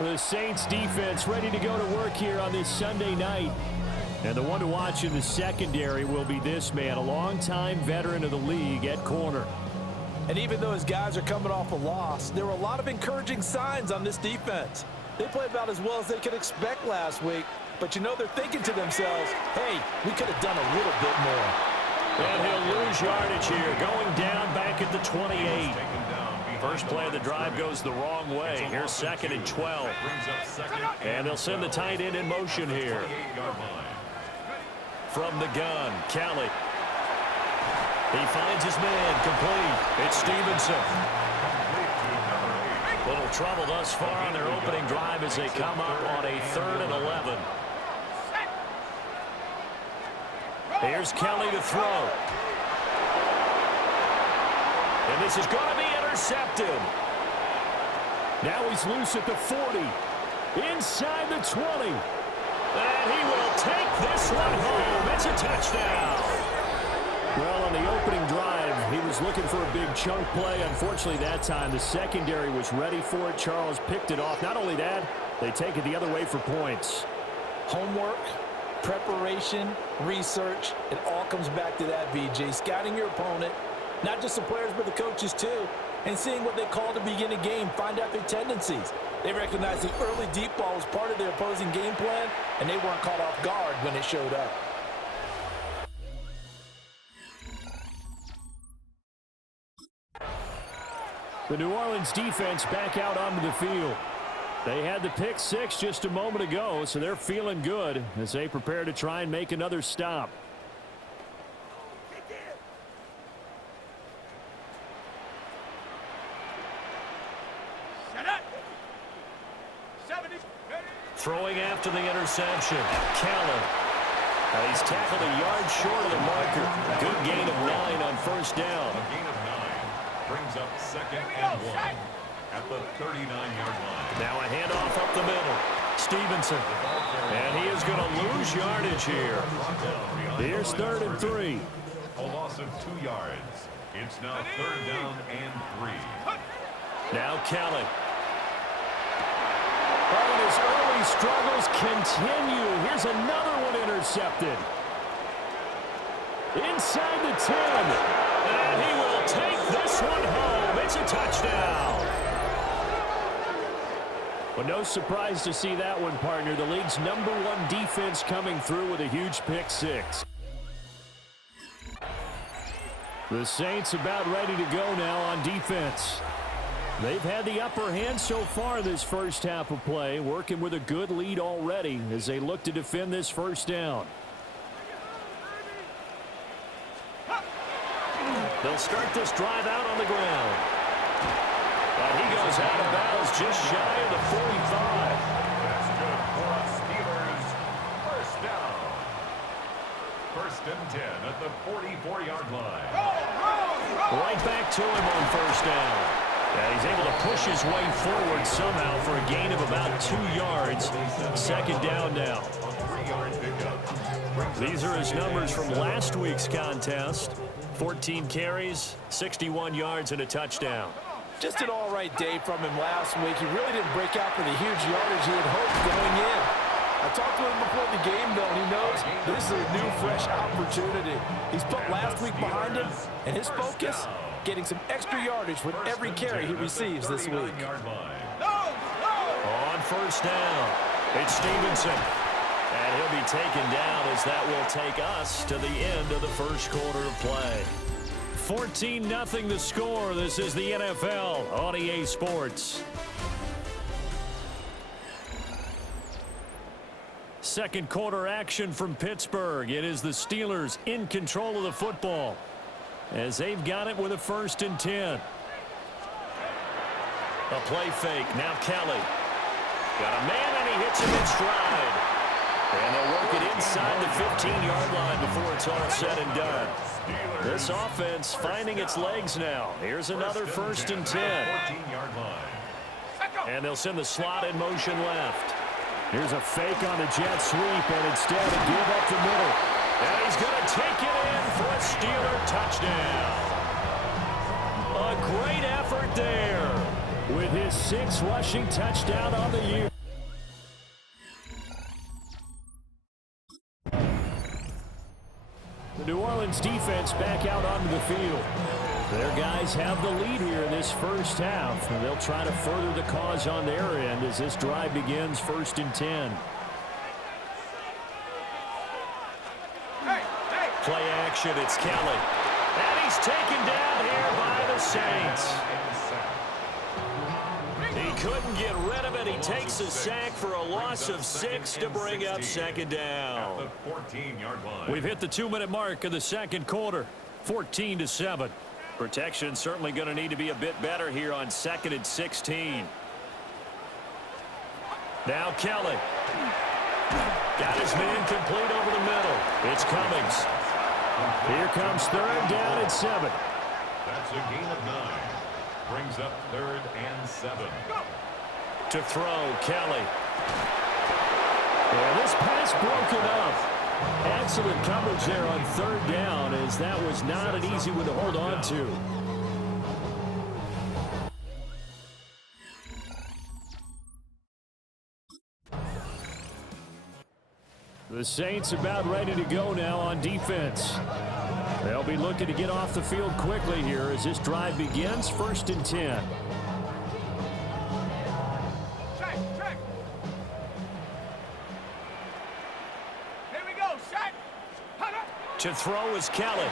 The Saints defense ready to go to work here on this Sunday night. And the one to watch in the secondary will be this man, a longtime veteran of the league at corner. And even though his guys are coming off a loss, there were a lot of encouraging signs on this defense. They played about as well as they could expect last week. But you know they're thinking to themselves, hey, we could have done a little bit more. And he'll lose yardage here, going down back at the 28. First play of the drive goes the wrong way. Here's 2nd and 12. And they'll send the tight end in motion here. From the gun, Kelly. He finds his man, complete. It's Stevenson. Little trouble thus far on their opening drive as they come up on a 3rd and 11. Here's Kelly to throw. And this is going to be intercepted. Now he's loose at the 40. Inside the 20. And he will take this one home. It's a touchdown. Well, on the opening drive, he was looking for a big chunk play. Unfortunately, that time, the secondary was ready for it. Charles picked it off. Not only that, they take it the other way for points. Homework, preparation, research, it all comes back to that, VJ. Scouting your opponent, not just the players, but the coaches too, and seeing what they call to begin a game, find out their tendencies. They recognized the early deep ball was part of their opposing game plan, and they weren't caught off guard when it showed up. The New Orleans defense back out onto the field. They had the pick six just a moment ago, so they're feeling good as they prepare to try and make another stop. Throwing after the interception, Callan. He's tackled a yard short of the marker. Good gain of 9 on first down. A gain of 9 brings up 2nd and 1 at the 39-yard line. Now a handoff up the middle. Stevenson. And he is going to lose yardage here. Here's 3rd and 3. A loss of 2 yards. It's now 3rd down and 3. Now Callan. Oh, and his early struggles continue. Here's another one intercepted. Inside the 10. And he will take this one home. It's a touchdown. Well, no surprise to see that one, partner. The league's #1 defense coming through with a huge pick six. The Saints about ready to go now on defense. They've had the upper hand so far this first half of play, working with a good lead already as they look to defend this first down. They'll start this drive out on the ground. But he goes out of bounds just shy of the 45. That's good for us Steelers. First down. 1st and 10 at the 44-yard line. Right back to him on first down. Yeah, he's able to push his way forward somehow for a gain of about 2 yards. 2nd down now. These are his numbers from last week's contest. 14 carries, 61 yards, and a touchdown. Just an all-right day from him last week. He really didn't break out for the huge yardage he had hoped going in. I talked to him before the game, though, and he knows this is a new, fresh opportunity. He's put last week behind him, and his focus, getting some extra yardage with every carry he receives this week. On first down, it's Stevenson. And he'll be taken down as that will take us to the end of the first quarter of play. 14-0 the score. This is the NFL on EA Sports. Second quarter action from Pittsburgh. It is the Steelers in control of the football as they've got it with a 1st and 10. A play fake. Now Kelly. Got a man and he hits him in stride. And they'll work it inside the 15-yard line before it's all said and done. This offense finding its legs now. Here's another 1st and 10. And they'll send the slot in motion left. Here's a fake on the jet sweep, and instead a give up the middle. And he's going to take it in for a Steeler touchdown. A great effort there. with his 6th rushing touchdown on the year. The New Orleans defense back out onto the field. Their guys have the lead here in this first half, and they'll try to further the cause on their end as this drive begins 1st and 10. Play action, it's Kelly. And he's taken down here by the Saints. He couldn't get rid of it. He takes a sack for a loss of 6 to bring up 2nd down. We've hit the 2-minute mark of the 2nd quarter, 14-7. Protection certainly going to need to be a bit better here on 2nd and 16. Now Kelly. Got his man complete over the middle. It's Cummings. Here comes 3rd down and 7. That's a gain of 9. Brings up 3rd and 7. To throw, Kelly. Yeah, this pass broken up. Excellent coverage there on 3rd down, as that was not an easy one to hold on to. The Saints about ready to go now on defense. They'll be looking to get off the field quickly here as this drive begins 1st and 10. Check. Here we go, set. To throw is Kelly.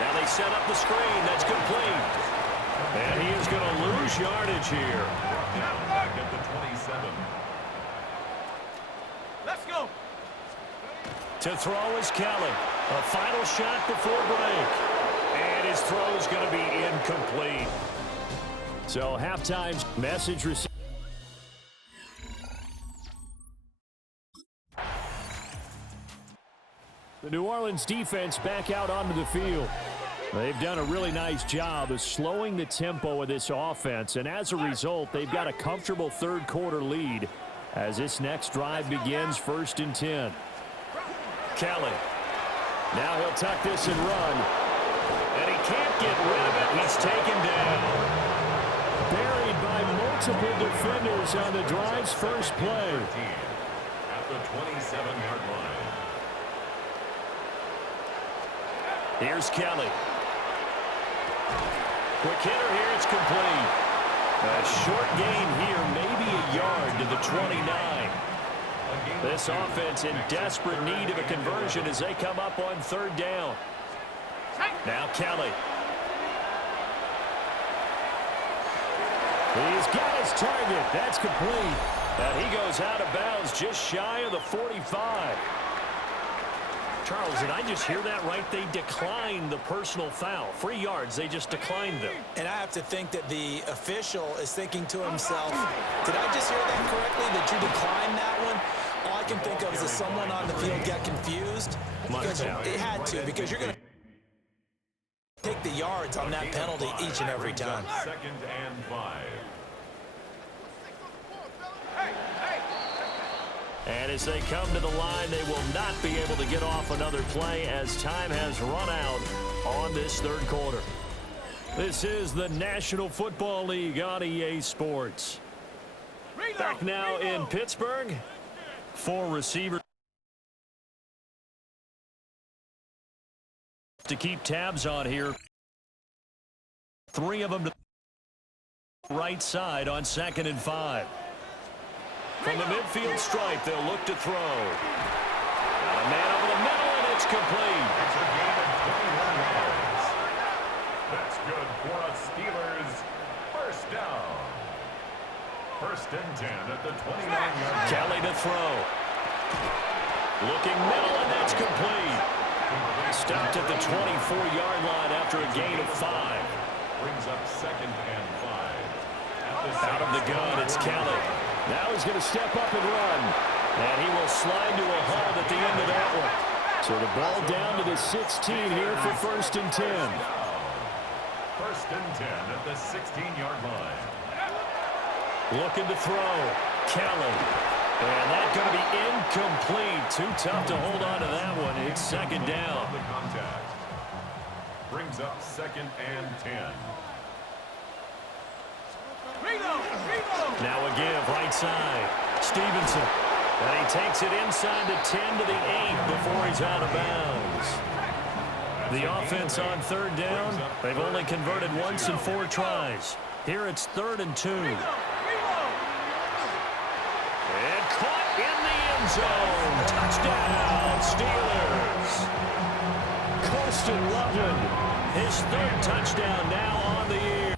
Now they set up the screen. That's complete. And he is going to lose yardage here. Back at the 27. Let's go. To throw is Kelly. A final shot before break. And his throw is going to be incomplete. So halftime's message received. The New Orleans defense back out onto the field. They've done a really nice job of slowing the tempo of this offense, and as a result, they've got a comfortable 3rd quarter lead as this next drive begins 1st and 10. Kelly. Now he'll tuck this and run. And he can't get rid of it. He's taken down. Buried by multiple defenders on the drive's first play. At the 27-yard line. Here's Kelly. Quick hitter here. It's complete. A short gain here, maybe a yard to the 29. This offense in desperate need of a conversion as they come up on 3rd down. Now Kelly. He's got his target. That's complete. And he goes out of bounds just shy of the 45. Charles, did I just hear that right? They declined the personal foul. 3 yards, they just declined them. And I have to think that the official is thinking to himself, did I just hear that correctly, that you declined that one? All I can think of is that someone on the field got confused. Because it had to, because you're going to take the yards on that penalty each and every time. 2nd and 5. And as they come to the line, they will not be able to get off another play as time has run out on this 3rd quarter. This is the National Football League on EA Sports. Back now in Pittsburgh. 4 receivers to keep tabs on here. 3 of them to the right side on 2nd and 5. From the midfield stripe, they'll look to throw. Got a man over the middle, and it's complete. It's a gain of 21 yards. That's good for a Steelers first down. 1st and 10 at the 29-yard line. Kelly to throw. Looking middle, and that's complete. Stopped at the 24-yard line after a gain of 5. Brings up 2nd and 5. Out of the gun, it's Kelly. Now he's going to step up and run. And he will slide to a halt at the end of that one. So the ball down to the 16 here for 1st and 10. 1st and 10 at the 16-yard line. Looking to throw. Kelly. And that's going to be incomplete. Too tough to hold on to that one. It's 2nd down. The contact. Brings up 2nd and 10. Reload. Reload. Now a give, right side. Stevenson. And he takes it inside the 10 to the 8 before he's out of bounds. The offense on third down, they've only converted once in 4 tries. Here it's 3rd and 2. Reload. Reload. And caught in the end zone. Touchdown, Steelers. Colston Loveland, his 3rd touchdown now on the year.